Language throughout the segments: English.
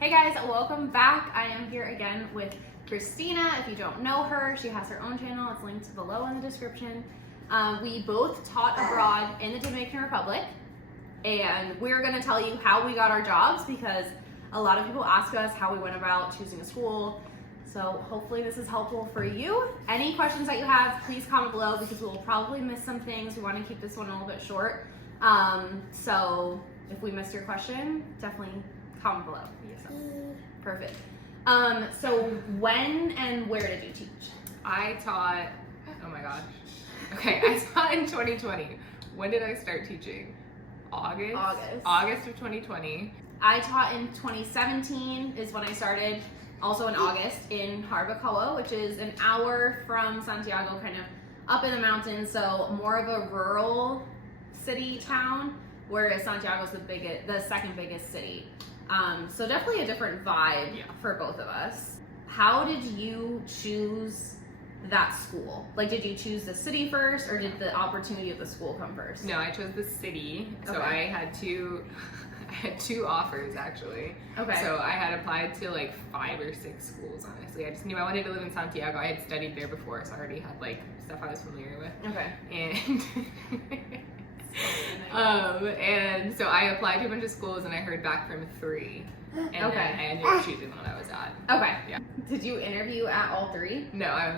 Hey guys, welcome back. I am here again with Christina. If you don't know her, she has her own channel. It's linked below in the description. We both taught abroad in the Dominican Republic, and we're going to tell you how we got our jobs because a lot of people ask us how we went about choosing a school. So hopefully this is helpful for you. Any questions that you have, please comment below because we'll probably miss some things. We want to keep this one a little bit short. So if we missed your question, definitely comment below. Perfect. So when and where did you teach? I taught, oh my gosh. Okay, I taught in 2020. When did I start teaching? August of 2020. I taught in 2017 is when I started, also in August, in Barbacoa, which is an hour from Santiago, kind of up in the mountains, so more of a rural city town, whereas Santiago is the second biggest city. So definitely a different vibe for both of us. How did you choose that school? Like, did you choose the city first, or did the opportunity of the school come first? No, I chose the city. So Okay. I had two offers actually. Okay. So I had applied to like 5 or 6 schools, honestly. I just knew I wanted to live in Santiago. I had studied there before, so I already had like stuff I was familiar with. Okay. And so I applied to a bunch of schools and I heard back from 3. And then I ended up choosing the one I was at. Okay. Yeah. Did you interview at all 3? No, I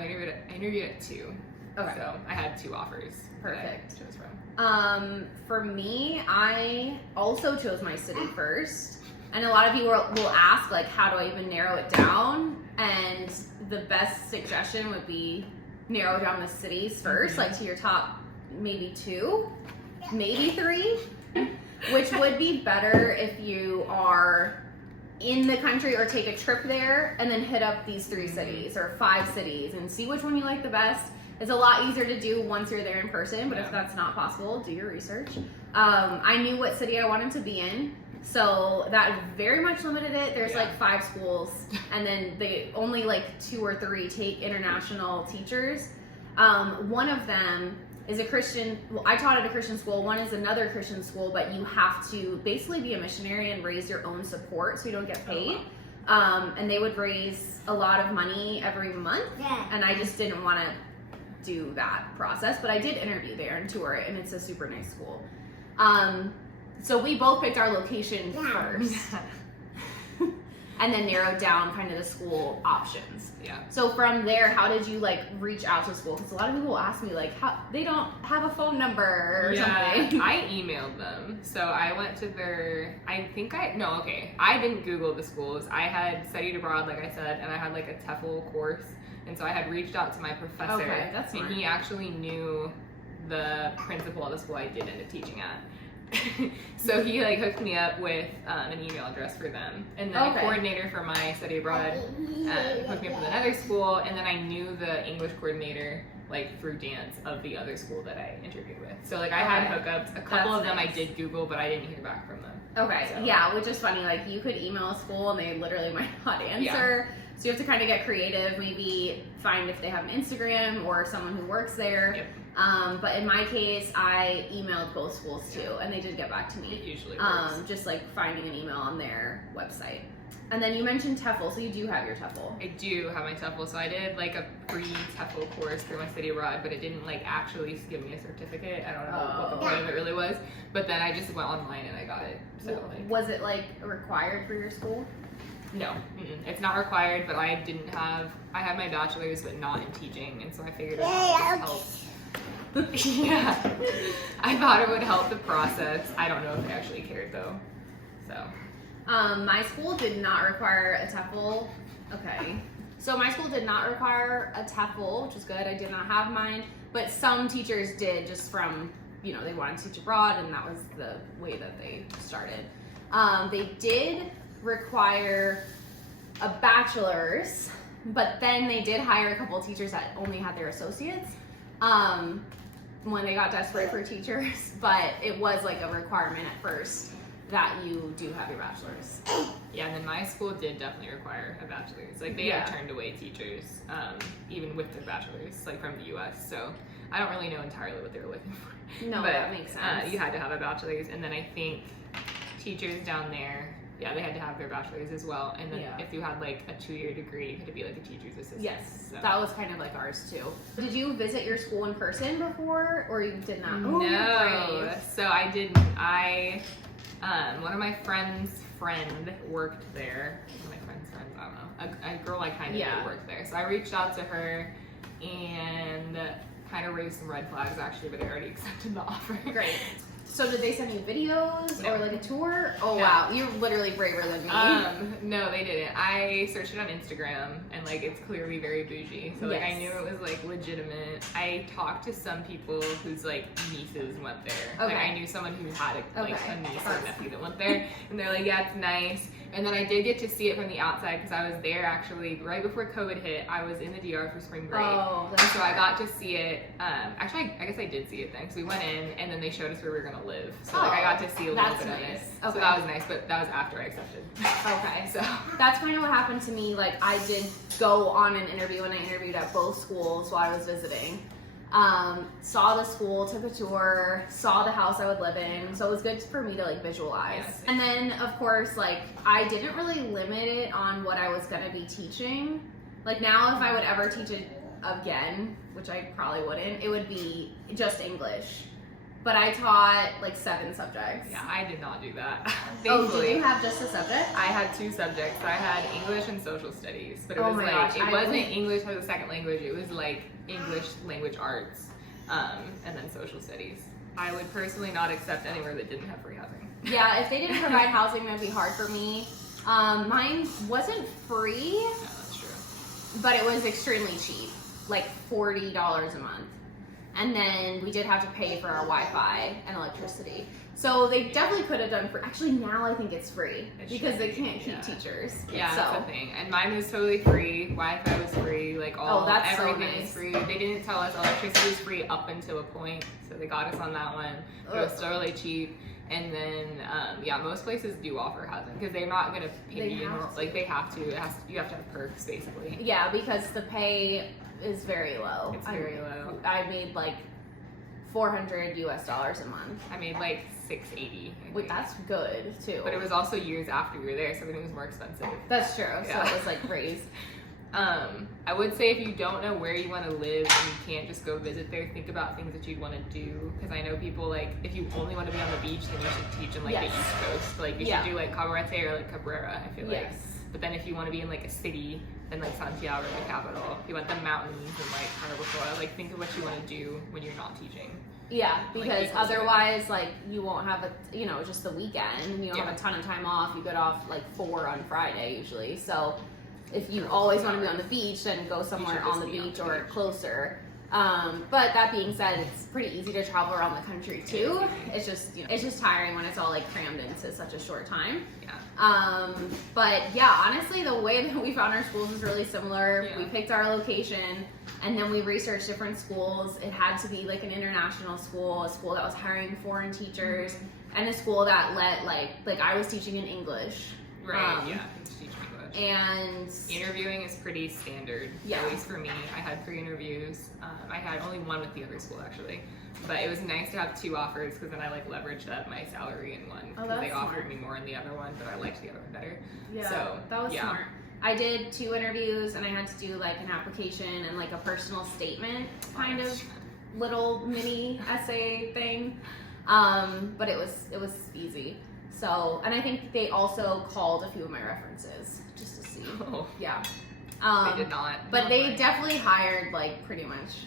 interviewed at 2. Okay. So I had 2 offers. Perfect. That I chose from. For me, I also chose my city first. And a lot of you will ask, like, how do I even narrow it down? And the best suggestion would be narrow down the cities first, like to your top maybe 2, maybe 3, which would be better if you are in the country or take a trip there and then hit up these 3 cities or 5 cities and see which one you like the best. It's a lot easier to do once you're there in person, but if that's not possible, do your research. I knew what city I wanted to be in, so that very much limited it. There's like 5 schools, and then they only like 2 or 3 take international teachers. One of them is a Christian, well, I taught at a Christian school. One is another Christian school, but you have to basically be a missionary and raise your own support so you don't get paid. And they would raise a lot of money every month, and I just didn't want to do that process, but I did interview there and tour it, and it's a super nice school. So we both picked our location first and then narrowed down kind of the school options. Yeah. So from there, how did you like reach out to school? Because a lot of people ask me like, how they don't have a phone number or something. I emailed them. So I went to their, I didn't Google the schools. I had studied abroad, like I said, and I had like a TEFL course. And so I had reached out to my professor, that's and he actually knew the principal of the school I did end up teaching at. So he like hooked me up with an email address for them, and then a coordinator for my study abroad hooked me up with another school, and then I knew the English coordinator like through dance of the other school that I interviewed with. So like I had hookups. A couple of them I did Google, but I didn't hear back from them. Okay, so. Yeah, which is funny. Like you could email a school and they literally might not answer. Yeah. So you have to kind of get creative, maybe find if they have an Instagram or someone who works there. Yep. But in my case, I emailed both schools too, and they did get back to me. It usually works. Just like finding an email on their website. And then you mentioned TEFL, so you do have your TEFL. I do have my TEFL, so I did like a pre-TEFL course through my study abroad, but it didn't like actually give me a certificate. I don't know what the point of it really was, but then I just went online and I got it. So like, was it like required for your school? No, it's not required, but I had my bachelor's, but not in teaching, and so I figured it would help. Yeah, I thought it would help the process. I don't know if they actually cared though, so. My school did not require a TEFL. Okay. So my school did not require a TEFL, which is good. I did not have mine, but some teachers did just from, they wanted to teach abroad, and that was the way that they started. They did require a bachelor's, but then they did hire a couple of teachers that only had their associates when they got desperate for teachers, but it was like a requirement at first that you do have your bachelor's. Yeah, and then my school did definitely require a bachelor's. Like they had turned away teachers, even with their bachelor's, like from the US. So I don't really know entirely what they were looking for. No, but that makes sense. You had to have a bachelor's, and then I think teachers down there, Yeah, they had to have their bachelor's as well. And then Yeah. if you had like a 2-year degree, you had to be like a teacher's assistant. Yes, So. that was kind of like ours too. Did you visit your school in person before, or you did not? No, Right. so I didn't. One of my friend's friend worked there. One of my friend's friends, I don't know. A girl I kind of knew worked there. So I reached out to her and kind of raised some red flags actually, but I already accepted the offer. Great. So did they send you videos No. or like a tour? Oh No. wow, you're literally braver than me. No, they didn't. I searched it on Instagram and like it's clearly very bougie. So like I knew it was like legitimate. I talked to some people whose like nieces went there. Okay. Like I knew someone who had a niece or Perfect. nephew that went there, and they're like, yeah, it's nice. And then I did get to see it from the outside because I was there actually right before COVID hit. I was in the DR for spring break. Oh, And so I got to see it. Actually, I guess I did see it then because we went in and then they showed us where we were gonna live. So like I got to see a little bit of it. Okay. So that was nice, but that was after I accepted. Okay. So That's kind of what happened to me. Like I did go on an interview and I interviewed at both schools while I was visiting. Saw the school, took a tour, saw the house I would live in, so it was good for me to like visualize. Yes. And then of course like I didn't really limit it on what I was gonna be teaching. Like now if I would ever teach it again, which I probably wouldn't, it would be just English. But I taught like 7 subjects. yeah, I did not do that. Oh, Thankfully. did you have just a subject? I had 2 subjects. I had English and social studies, but it Oh was my like gosh, it I wasn't would- English as a second language. It was like English language arts, and then social studies. I would personally not accept anywhere that didn't have free housing. Yeah, if they didn't provide housing, that'd be hard for me. Mine wasn't free, No, that's true. but it was extremely cheap, like $40 a month. And then we did have to pay for our Wi-Fi and electricity. So they definitely could have done free. Actually, now I think it's free It because should they be, can't keep yeah. teachers. Yeah, so. that's the thing. And mine was totally free. Wi-Fi was free. Like that's so everything nice. was free. They didn't tell us electricity was free up until a point, so they got us on that one. It was still really cheap. And then, most places do offer housing because they're not gonna pay They you. have to. Like they have to. You have to have perks basically. Yeah, because the pay is very low. It's very low. I made like $400 a month. I made like $680. Wait, that's good too. But it was also years after we were there, so everything was more expensive. That's true. So Yeah. it was like raised. I would say if you don't know where you want to live and you can't just go visit there, think about things that you'd want to do. Because I know people like, if you only want to be on the beach, then you should teach in like the Yes. East Coast. Like you Yeah. should do like Cabarete or like Cabrera, I feel like. Yes. But then if you want to be in like a city, then like Santiago, the capital. If you want the mountains and like Jarabacoa, like think of what you want to do when you're not teaching. Yeah, Like, because equals it. otherwise, like, you won't have just the weekend. You don't Yeah. have a ton of time off. You get off like 4 on Friday usually. So if you always want to be on the beach, then go somewhere just on the be on beach the or beach. closer. But that being said, it's pretty easy to travel around the country too. It's just it's just tiring when it's all like crammed into such a short time. Yeah. But yeah, honestly, the way that we found our schools is really similar. Yeah. We picked our location and then we researched different schools. It had to be like an international school, a school that was hiring foreign teachers, and a school that let like I was teaching in English. Right. Yeah. Teach English. And Interviewing is pretty standard, Yeah. at least for me. I had 3 interviews. I had only 1 with the other school actually, but it was nice to have 2 offers because then I like leveraged up my salary in one because they that's offered smart. me more in the other one, but I liked the other one better. yeah, So, that was yeah. smart. I did 2 interviews and I had to do like an application and like a personal statement kind of little mini essay thing. But it was easy. So, and I think they also called a few of my references just to see. Oh, Yeah. they did not. But they Not definitely hired like pretty much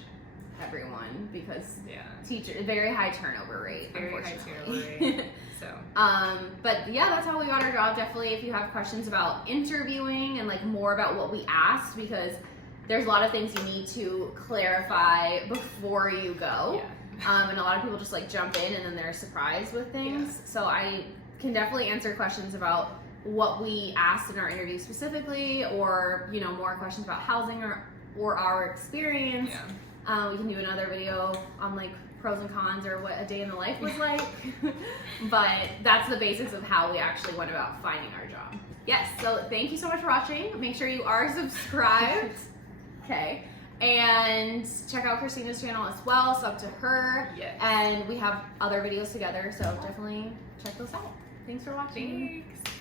everyone because yeah, very high turnover rate. very high unfortunately. turnover rate. So But yeah, that's how we got our job. Definitely, if you have questions about interviewing and like more about what we asked, because there's a lot of things you need to clarify before you go. yeah. And a lot of people just like jump in and then they're surprised with things. So I can definitely answer questions about what we asked in our interview specifically, or more questions about housing or our experience. Yeah. We can do another video on like pros and cons or what a day in the life was like. But that's the basics of how we actually went about finding our job. Yes, so thank you so much for watching. Make sure you are subscribed. Okay. And check out Christina's channel as well. Sub to her. Yes. And we have other videos together, so definitely check those out. Thanks for watching. Thanks.